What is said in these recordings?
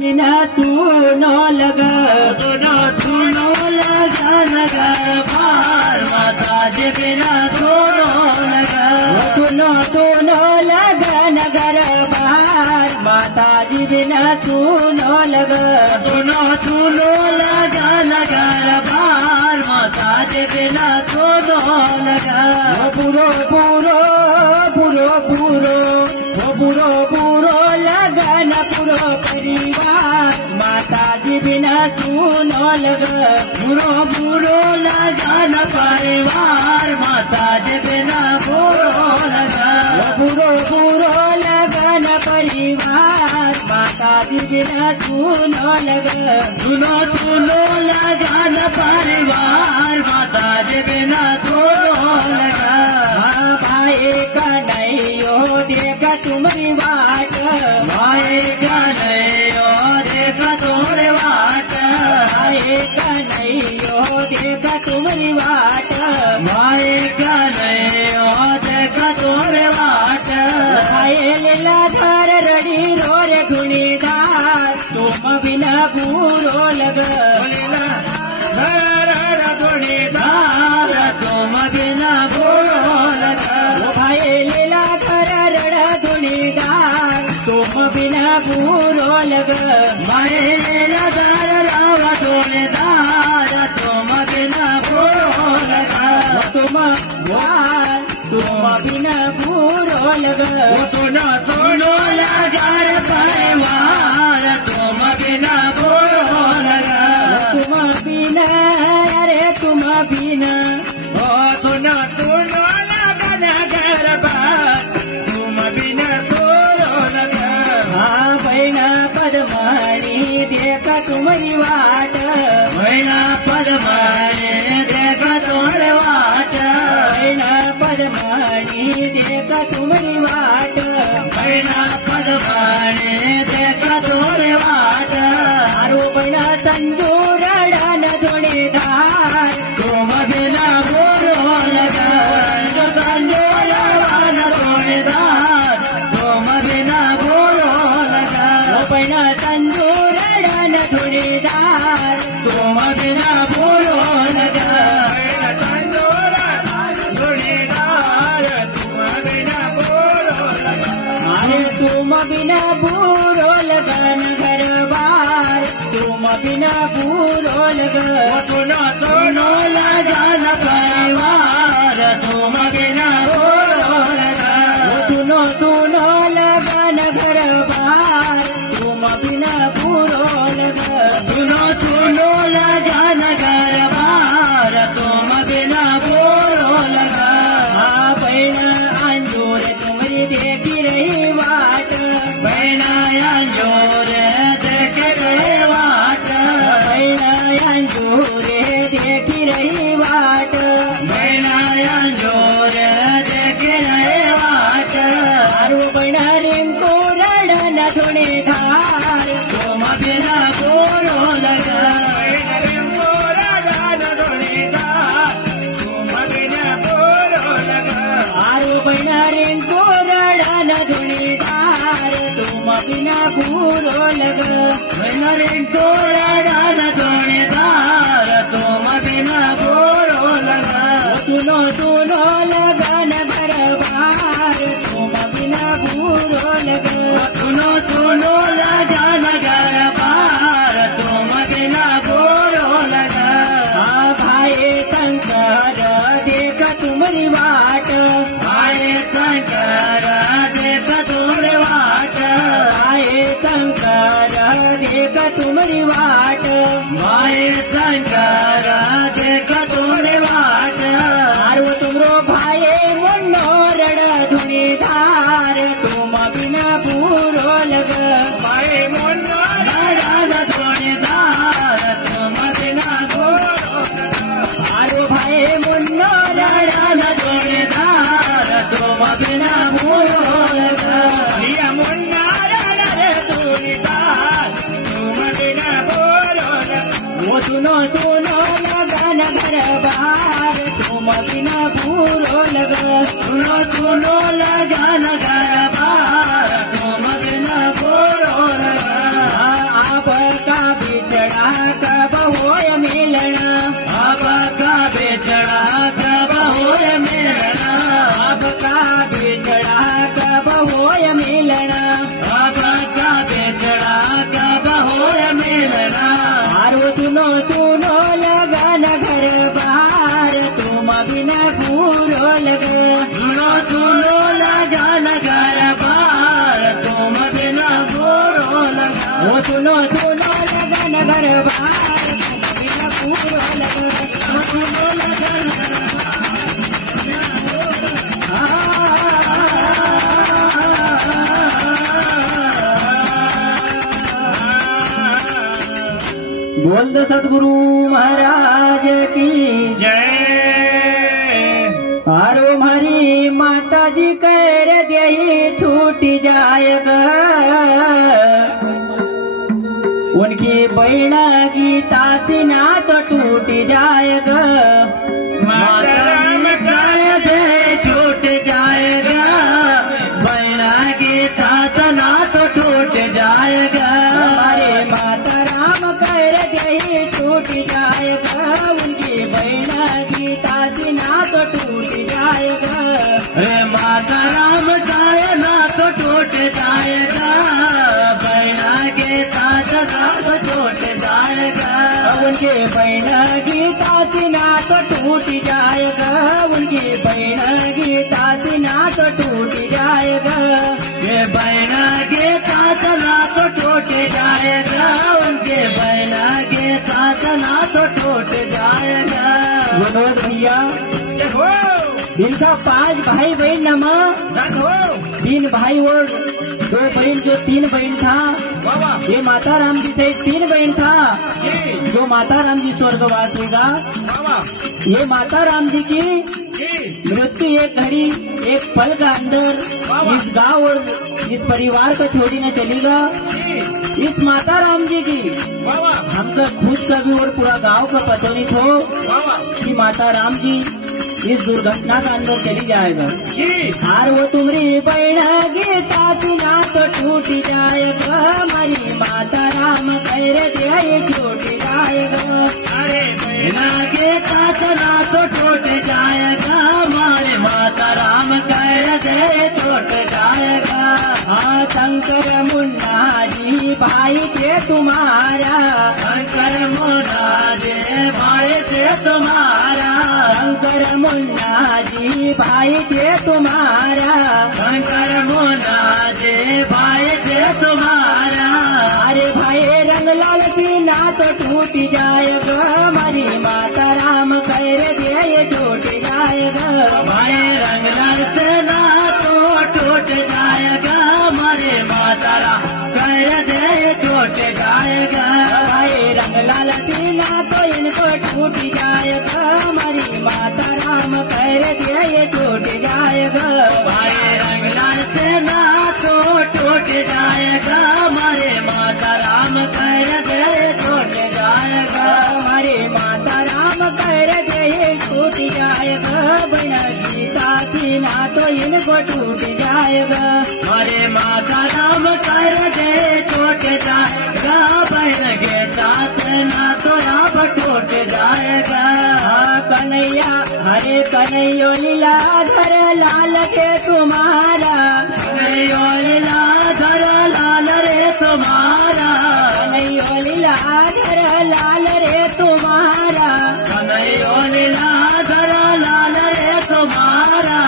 बिना तू नो लगा नगर बार माता जी बिना तू नो लगा नगर बार माता जी बिना तू नो लगा नगर बार माता जी बिना तू नो लगा पूरो लगन पूरो परिवार माता जी बिना तू नो लगा पूरो लगन परिवार माता जी बिना पूरो लगा पूरो लगन परिवार माता जी बिना तू नो लगा लगन परिवार माता जी बिना तू नो लगा भाई का नहीं हो देखा तुम्हारी बात भाई का नहीं हो देखा तुम्हारी बात भाई का नहीं हो देखा तुम्हारी बात भाई का नहीं हो देखा तुम्हारी बात भाई लीलाधार रड़ी रोर गुणीदार तुम बिना पूरो लगा गुणीदार तुम बिना पूरो लगा भाई लीलाधार रड़ा गुणीदार तुम बिना पूरो लगा भाई लीलाधार रावा गुणीदार तुम बिना पूरो लगा तुम बिना पूरो लगा दोनों लगार परिवार तुम बिना पूरो लगा तुम बिना अरे तुम बिना दोनों लगन गरबार तुम बिना पूरो लगा हाँ बहना पद्मानी देखा तुम्हारी वाट बहना पद्मानी देखा तुम्हारी वाट बहना पद्मानी देखा तुम्हारी वाट बहना पद्मानी देखा तुम्हारी वाट आरो बहना संजूरड़ा न धोणीधार तुम बिना पूरो लगा संजूरड़ा न धोणीधार तुम बिना पूरो लगा बहना संजूरड़ा न धोणीधार तुम बिना पूरो लगा तुम बिना पूरो लगन घर बार तुम बिना पूरो लगा दोनों लगन परिवार तुम बिना पूरो लगा दोनों लगन घर बार तुम बिना पूरो लगा दोनों लगन घर बार तुम बिना पूरो लगा हाँ बहना अंजूर तुम्हारी देखी रही वाट बहना अंजूर देख रही वाट बहना अंजूर देखी रही वाट बहना अंजूर देख रही वाट आरो बहना रिंकू रड़ा न धोणीधार तुम बिना पूरो लगा रिंकू रड़ा न धोणीधार तुम बिना पूरो लगा आरो बहना रिंकू रड़ा न धोणीधार तुम बिना पूरो लगा बहना रिंकू रड़ा न धोणीधार तुम बिना पूरो लगा दोनों लगन घर बार तुम बिना पूरो लगा दोनों लगन घर बार तुम बिना पूरो लगा भाई शंकर देखा तुम्हारी वाट भाई शंकर देखा तुम्हारी वाट भाई शंकर देखा तुम्हारी वाट भाई शंकर देखा तुम्हारी वाट आरो तुमरो भाई मुन्नो रड़ा धुनीधार तुम बिना पूरो लगा भाई मुन्नो रड़ा धुनीधार तुम बिना पूरो लगा आरो भाई मुन्नो रड़ा धुनीधार तुम बिना पूरो लगा मुन्ना रड़ा धुनीधार तुम बिना पूरो लगा दोनों लगन घर बार तुम बिना पूरो लगा दोनों लगन घर बार तुम बिना पूरो लगा आपका बिछड़ा कब होय मिलना, आपका बिछड़ा कब होय मिलना, आपका बिछड़ा कब होय मिलना, आपका बिछड़ा कब होय मिलना। आरो सुनो सुनो लगन घर बार तुम बिना पूरो लग, सुनो सुनो लगन घर बार तुम बिना पूरो लगा। वो सुनो सुनो लगन घर बार तुम बिना पूरो लग, सुनो लगन बोल दो सदगुरु महाराज की जय। आरो हमारी माता जी कर दे छूट जाएगा, उनकी बहना गीता से ना तो टूट जाएगा, माता कह दे छूट जाएगा, बहना की तात ना तो टूट जाएगा। हमारे माता राम कर दे छूट जाएगा, उनकी बहना गीता से ना तो टूट जाएगा, अरे माता राम जाए ना तो टूट जाएगा, बहना के तात ना तो टूट जाएगा। उनके बहना गीता से ना तो टूट जाएगा, उनकी बहना गीता से ना तो टूट जाएगा, ये बहना के तात ना तो टूट जाएगा, उनके बहना के तात ना तो टूट जाएगा। विनोद भैया इनका 5 भाई बहन नमा, 3 भाई और 2 बहन, जो 3 बहन था ये माता राम जी से 3 बहन था, जो माता राम जी स्वर्गवास होगा। ये माता राम जी की मृत्यु एक घड़ी एक पल का अंदर इस गांव और इस परिवार को छोड़ी न चलेगा। इस माता राम जी की हम सब खुद कभी और पूरा गांव का पतोनित हो कि माता राम जी इस दुर्घटना का अंदर चली जाएगा। और वो तुम्हारी बहना गीता ना तो टूट जाएगा, हमारी माता राम कह दे छूट जाएगा। अरे बहना के तात ना तो टूट जाएगा, हमारे माता राम कह दे टूट जाएगा। हाँ शंकर मुन्ना जी भाई थे तुम्हारा, शंकर मुन्ना जी भाई थे तुम्हारा, शंकर मुन्ना जी भाई थे तुम्हारा, शंकर मुन्ना जी भाई थे तुम्हारा। अरे भाई रंगलाल की ना तो टूट जाएगा, हमारी माता राम कह दे टूट जाएगा। भाई रंगलाल से ना तो टूट जाएगा, हमारे माता राम कह दे टूट जाएगा। भाई रंगलाल की ना तो इनको टूट जाएगा, हमारी माता राम कह दे टूट जाएगा। भाई रंगलाल से ना तो टूट जाएगा, हमारे माता राम कह दे टूट जाएगा। हमारे माता राम कह दे टूट जाएगा, बहना गीता की ना तो इनको टूट जाएगा। हमारे माता राम कह दे टूट जाएगा, बहन के साथ ना तो राम टूट जाएगा। कन्हैया हरे कन्हैया लीलाधर लाल के तुम्हारा, कन्हैया लीलाधर लाल रे तुम्हारा, कन्हैया लीलाधर लाल रे तुम्हारा, कन्हैया लीलाधर लाल रे तुम्हारा।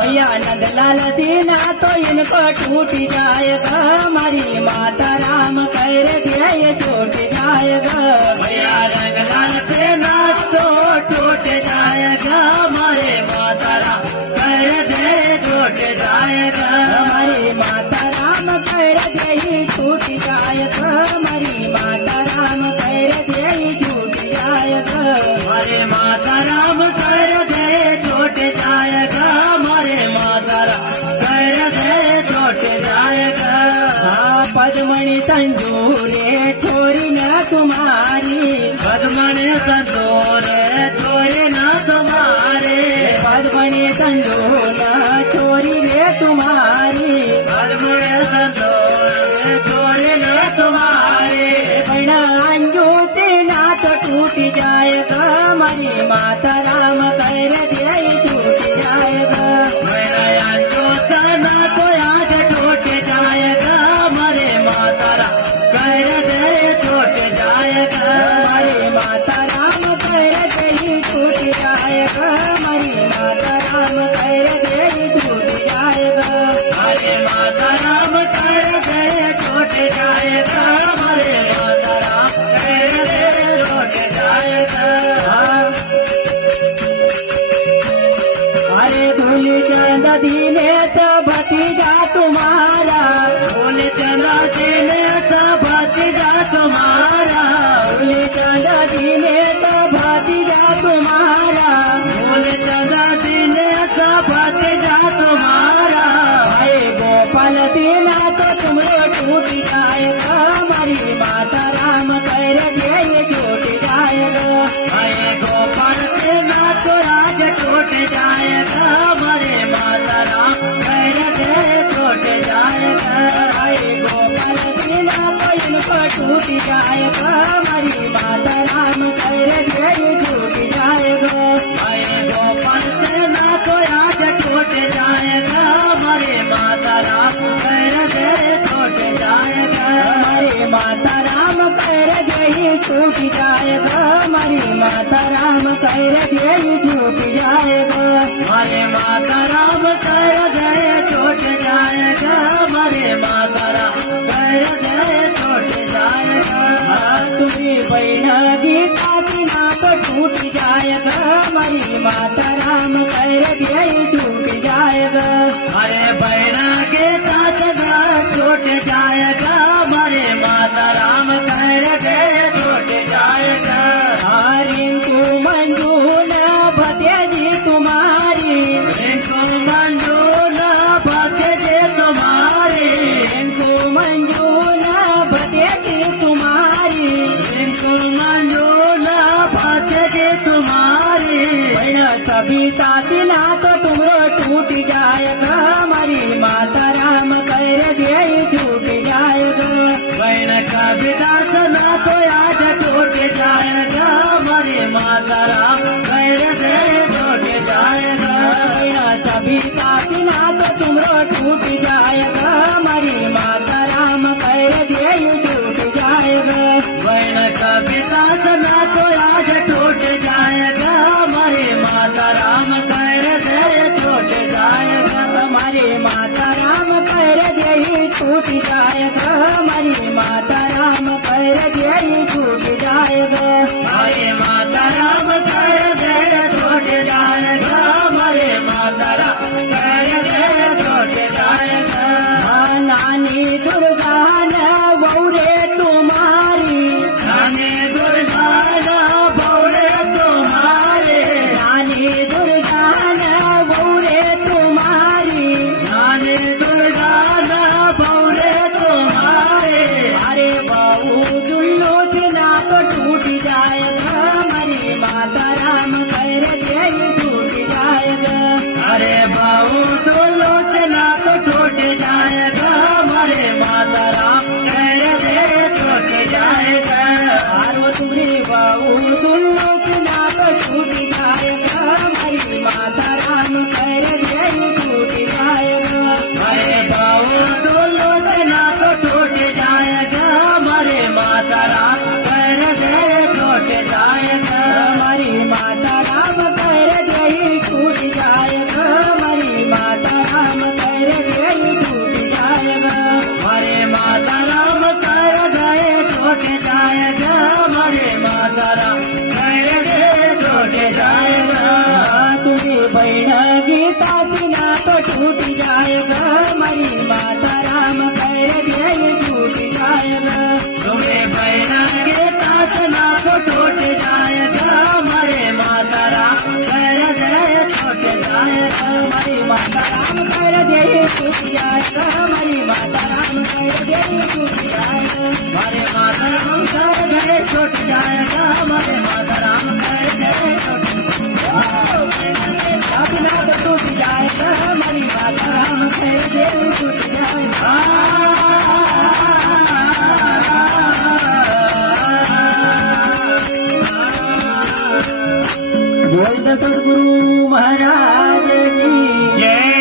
भैया नंद लाल दीना तो इनको टूट जाएगा, हमारी माता राम कह दे टूट जाएगा। भैया रंगलाल से ना तो टूट जाएगा, हमारे माता राम कह दे टूट जाएगा। हमारी माता राम कह दे टूट जाएगा, हमारी माता राम कह दे टूट जाएगा। हमारे माता राम कह दे टूट जाएगा, हमारे माता राम कह दे टूट जाएगा। हाँ पद्मणि संजूरे छोरी न तुम्हारी, पद्मणि संजूरे छोरी न तुम्हारे, पद्मणि संजूर छोरी रे तुम्हारी, पद्मणि संजूरे छोरी न तुम्हारे। टूट जाएगा, हमारी माता राम कर दे टूट जाएगा। मेरा अंजोतना तो आज टूट जाएगा, हमारे माता राम कर दे टूट जाएगा। हमारी माता राम कर दे टूट जाएगा, हमारी माता राम कर दे टूट जाएगा। हरे माता राम कर दे टूट जाएगा, हमारे माता राम कर दे टूट जाएगा। अरे धूल चंद दीने तो भतीजा तुम्हारा, धूल चंद दीने तो भतीजा तुम्हारा, धूल चंद दीने तो भतीजा तुम्हारा, धूल चंद दीने तो भतीजा तुम्हारा। अरे गोपाल दीना तो तुमरो टूट जाएगा, हमारी माता राम कर दे टूट जाएगा। अरे गोपाल दीना तो आज टूट जाएगा, हमारे माता राम कर दे टूट जाएगा। अरे गोपाल दीना तो इनको टूट जाएगा, हमारी माता राम कर दे टूट जाएगा। अरे गोपाल दीना तो आज टूट जाएगा, हमारे माता राम कर दे टूट जाएगा। हमारी माता राम कर दे टूट जाएगा, हमारी माता राम कर दे टूट जाएगा। हमारे माता राम कर दे टूट जाएगा, हमारे माता राम कर दे टूट जाएगा। तुम्हारी बहन गीता बिना तो टूट जाएगा, हमारी माता राम कर दे टूट जाएगा। अरे बहना के तात टूट जाएगा, हमारे माता राम कर दे टूट जाएगा। रिंकू मंजू न भतेजी तुम्हारी, रिंकू मंजू न भतीजे तुम्हारी, रिंकू मंजू न भतेजी तुम्हारी, रिंकू मंजू न भतीजे तुम्हारी। सभी बिना तो तुमरो टूट जाएगा, हमारी माता राम कर दे टूट जाएगा। बहन का विदास ना तो आज टूट जाएगा, हमारी माता राम कर दे टूट जाएगा। सभी बिना तो तुमरो टूट जाएगा, हमारी माता राम कर दे टूट जाएगा। बहन का विदास ना तो आज टूट जाएगा, हमारी माता राम कर दे टूट जाएगा। हमारी माता राम कर दे टूट जाएगा, हमारी माता राम कर दे टूट जाएगा। हमारे माता राम कर दे टूट जाएगा, हमारे माता राम कर दे टूट जाएगा। नानी दुर्गा न बौरे तुम्हारी, नानी दुर्गा न बौरे तुम्हारे, नानी दुर्गा न बौरे तुम्हारी, नानी दुर्गा न बौरे तुम्हारे। अरे बाबू दुल्लो बिना तो टूट जाएगा, हमारी माता राम कर दे टूट जाएगा। अरे बाबू दोनों चला तो टूट जाएगा, हमारे माता राम कर दे टूट जाएगा। आरो तुम्हारी बाबू दुल्लो बिना तो टूट जाएगा, हमारी माता राम कर दे टूट जाएगा। अरे बाबू दोनों चला तो टूट जाएगा, हमारे माता राम कर दे टूट जाएगा। हमारी माता राम कर दे टूट जाएगा, हमारी माता राम कर दे टूट जाएगा। हमारे माता राम कर दे टूट जाएगा, हमारे माता राम कर दे टूट जाएगा। तुम्हें बहन गीता बिना तो टूट जाएगा, हमारी माता राम कर दे टूट जाएगा। तुम्हें बहना के तात ना तो टूट जाएगा, हमारे माता राम कर दे टूट जाएगा। हमारी माता राम कर दे टूट जाएगा, हमारी माता राम कर दे टूट जाएगा। हमारे माता राम कर दे टूट जाएगा, हमारे माता राम कर दे टूट अपना तो टूट जाएगा, हमारी माता राम कर दे टूट जाएगा। बोल सद्गुरु महाराज की जय।